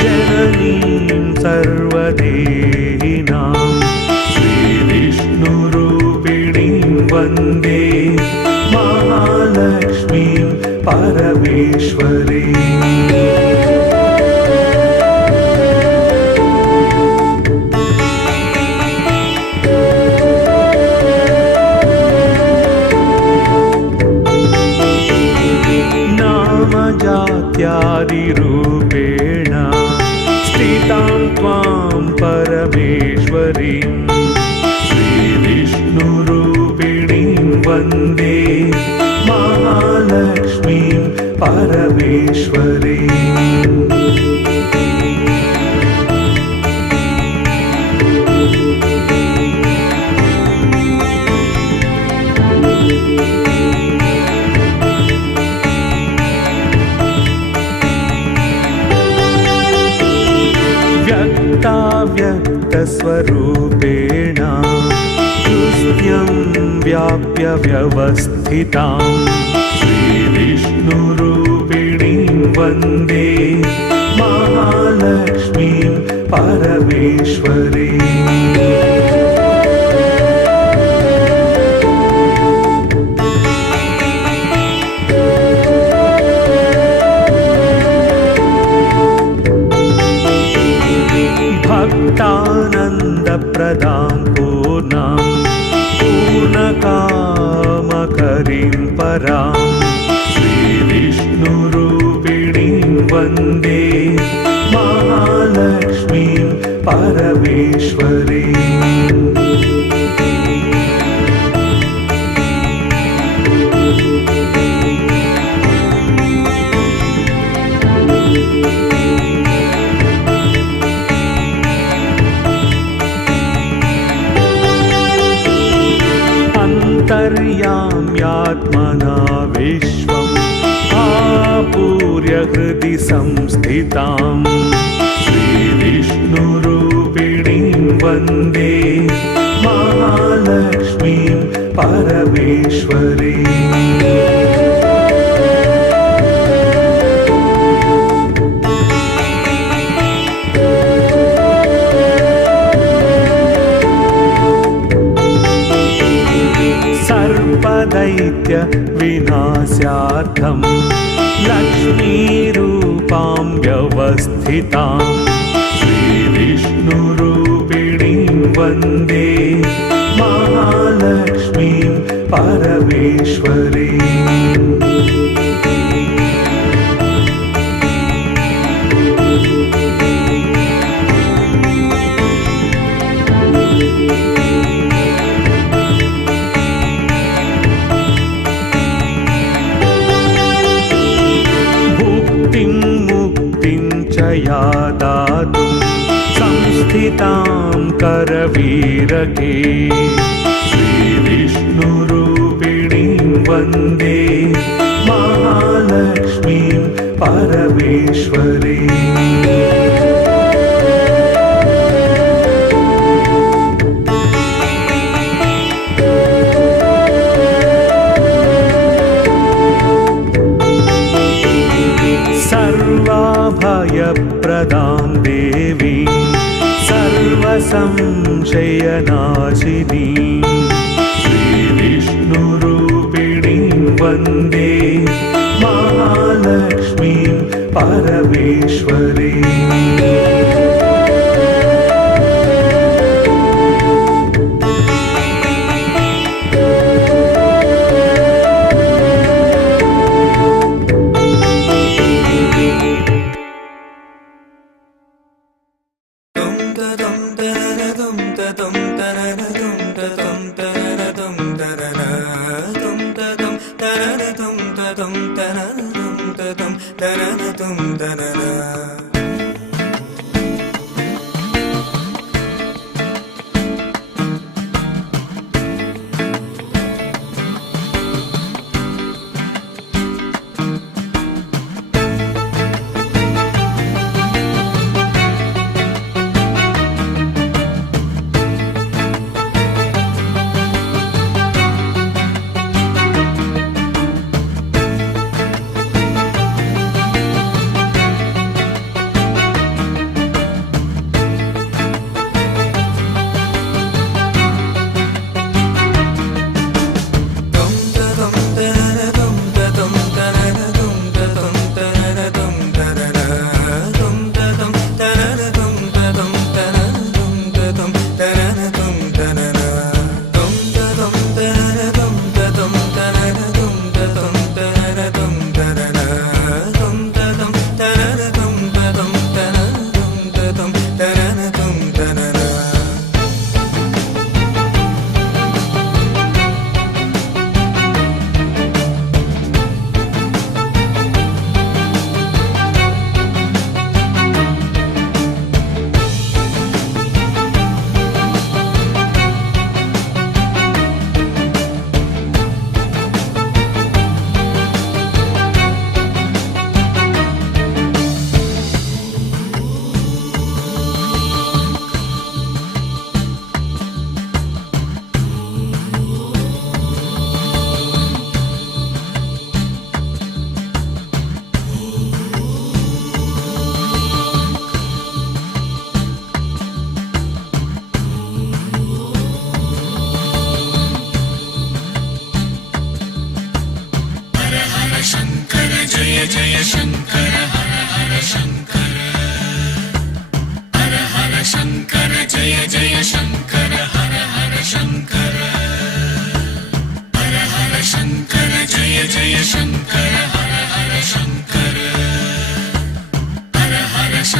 जननीं सर्वदेहिनां श्रीविष्णुरूपिणीं वन्दे महालक्ष्मीं परमेश्वरीम्। जात्यादिरूपेण स्थितां त्वां परमेश्वरीं श्रीविष्णुरूपिणीं वन्दे महालक्ष्मीं परमेश्वरीम्। व्यक्तस्वरूपेण तुस्त्यं व्याप्य व्यवस्थितां श्रीविष्णुरूपिणीं वन्दे महालक्ष्मीं परमेश्वरीम्। भक्तानन्दप्रदां पूर्णां पूर्णकामकरीं परां श्रीविष्णुरूपिणीं वन्दे महालक्ष्मीं परमेश्वरीम्। अन्तर्याम्यात्मना विश्वम् आपूर्य हृदि संस्थितां श्रीविष्णुरूपिणीं वन्दे महालक्ष्मीं परमेश्वरीम्। सर्वदैत्य विनाशार्थं लक्ष्मीरूपां व्यवस्थितां श्रीविष्णुरूपिणीं वन्दे महालक्ष्मीं परमेश्वरीम्। या दातुं संस्थितां करवीरके श्रीविष्णुरूपिणीं वन्दे महालक्ष्मीं परमेश्वरीम्। सर्वाभयप्रदां देवीं सर्वसंशयनाशिनीं श्रीविष्णुरूपिणीं वन्दे महालक्ष्मीं परमेश्वरीम्।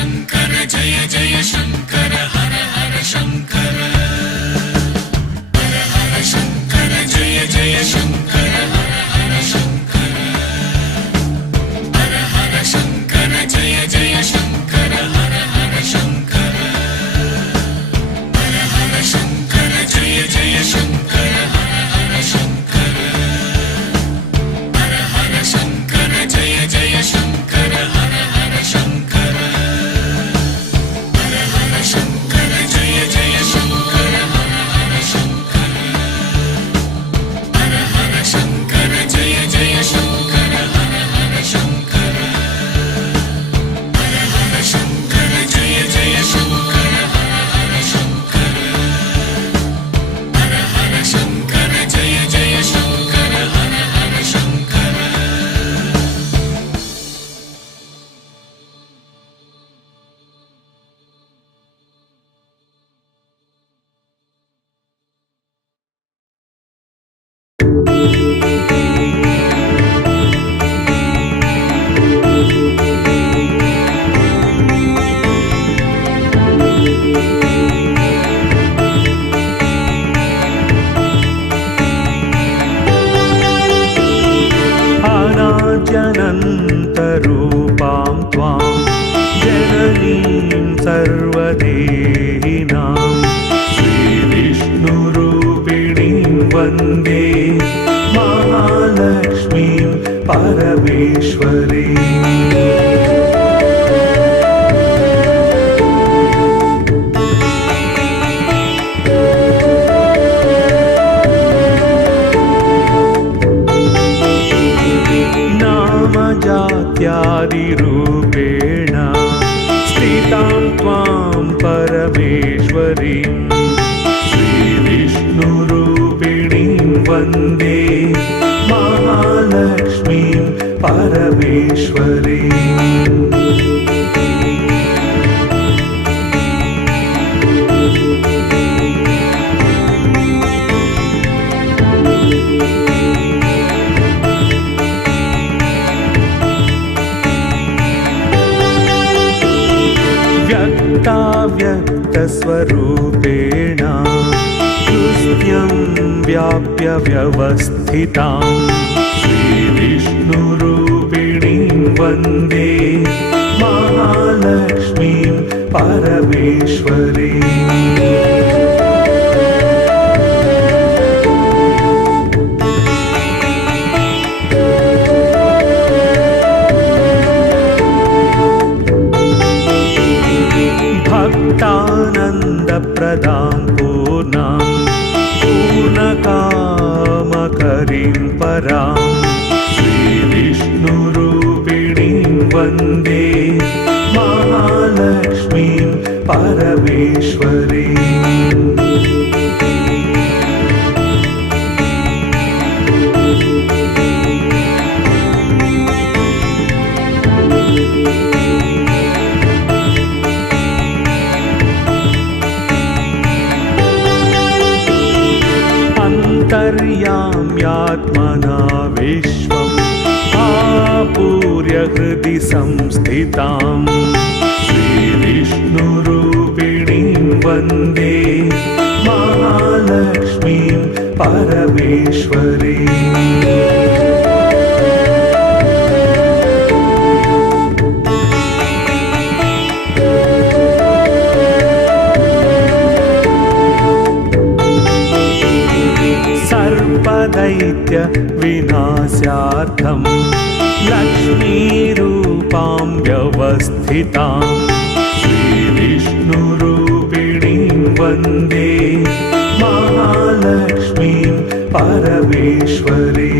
शङ्कर जय जय शङ्कर हर हर शङ्कर शङ्कर जय जय शङ्कर हर हर शङ्कर शङ्कर जय जय शङ्कर हर हर शङ्कर शङ्कर जय जय शङ्कर हर हर शङ्कर शङ्कर जय जय शङ्कर हर हर शङ्कर शङ्कर जय जय शङ्कर हर हर शङ्कर शङ्कर जय जय शङ्कर हर हर शङ्कर शङ्कर जय जय शङ्कर हर हर शङ्कर शङ्कर जय जय शङ्कर हर हर शङ्कर अनाद्यनन्तरूपां त्वां जननीं सर्वदेहिनां श्रीविष्णुरूपिणीं वन्दे महालक्ष्मीं परमेश्वरीम् जात्यादिरूपेण स्थितां त्वां परमेश्वरीं श्रीविष्णुरूपिणीं वन्दे महालक्ष्मीं परमेश्वरीम् व्यक्ताव्यक्तस्वरूपेण तुस्त्यं व्याप्य व्यवस्थितां श्रीविष्णुरूपिणीं वन्दे महालक्ष्मीं परमेश्वरीम् भक्तानन्दप्रदां पूर्णां पूर्णकामकरीं परां श्रीविष्णुरूपिणीं वन्दे महालक्ष्मीं परमेश्वरीम् अन्तर्याम्यात्मना विश्वम् आपूर्य हृदि संस्थितां श्रीविष्णुरूपिणीं वन्दे महालक्ष्मीं परमेश्वरीम् सर्पदैत्य विनाशार्थं लक्ष्मीरूपां व्यवस्थितां श्रीविष्णुरूपिणीं वन्दे महालक्ष्मीं परमेश्वरीम्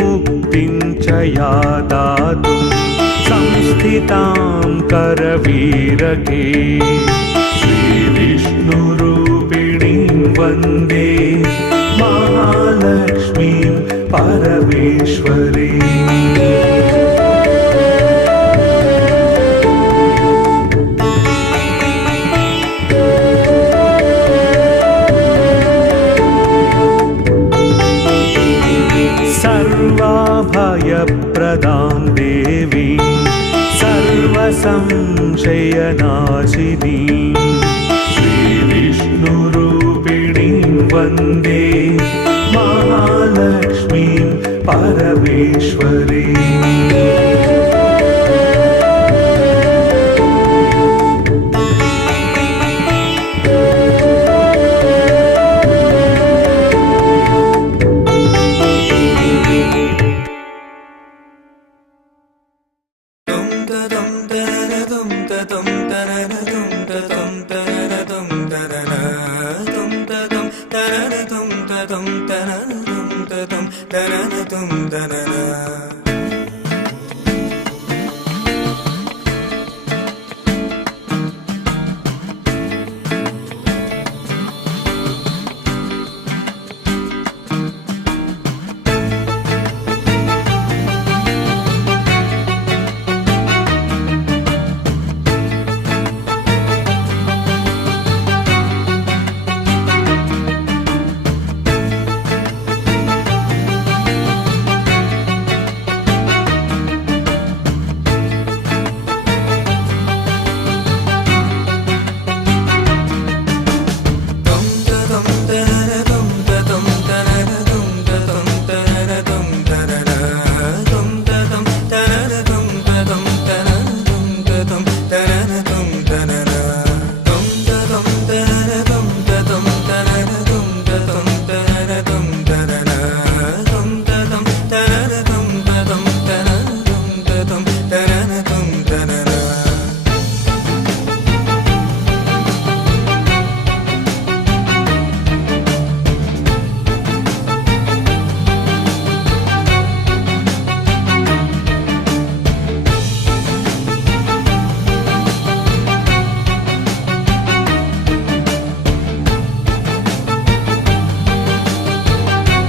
मुक्तिं च या दातुं संस्थितां करवीरके श्रीविष्णुरूपिणीं वन्दे महालक्ष्मीं परमेश्वरीम् श्रीं सर्वसंशयनाशिनीं श्रीविष्णुरूपिणीं वन्दे महालक्ष्मीं परमेश्वरीम् dum da dum da da dum da dum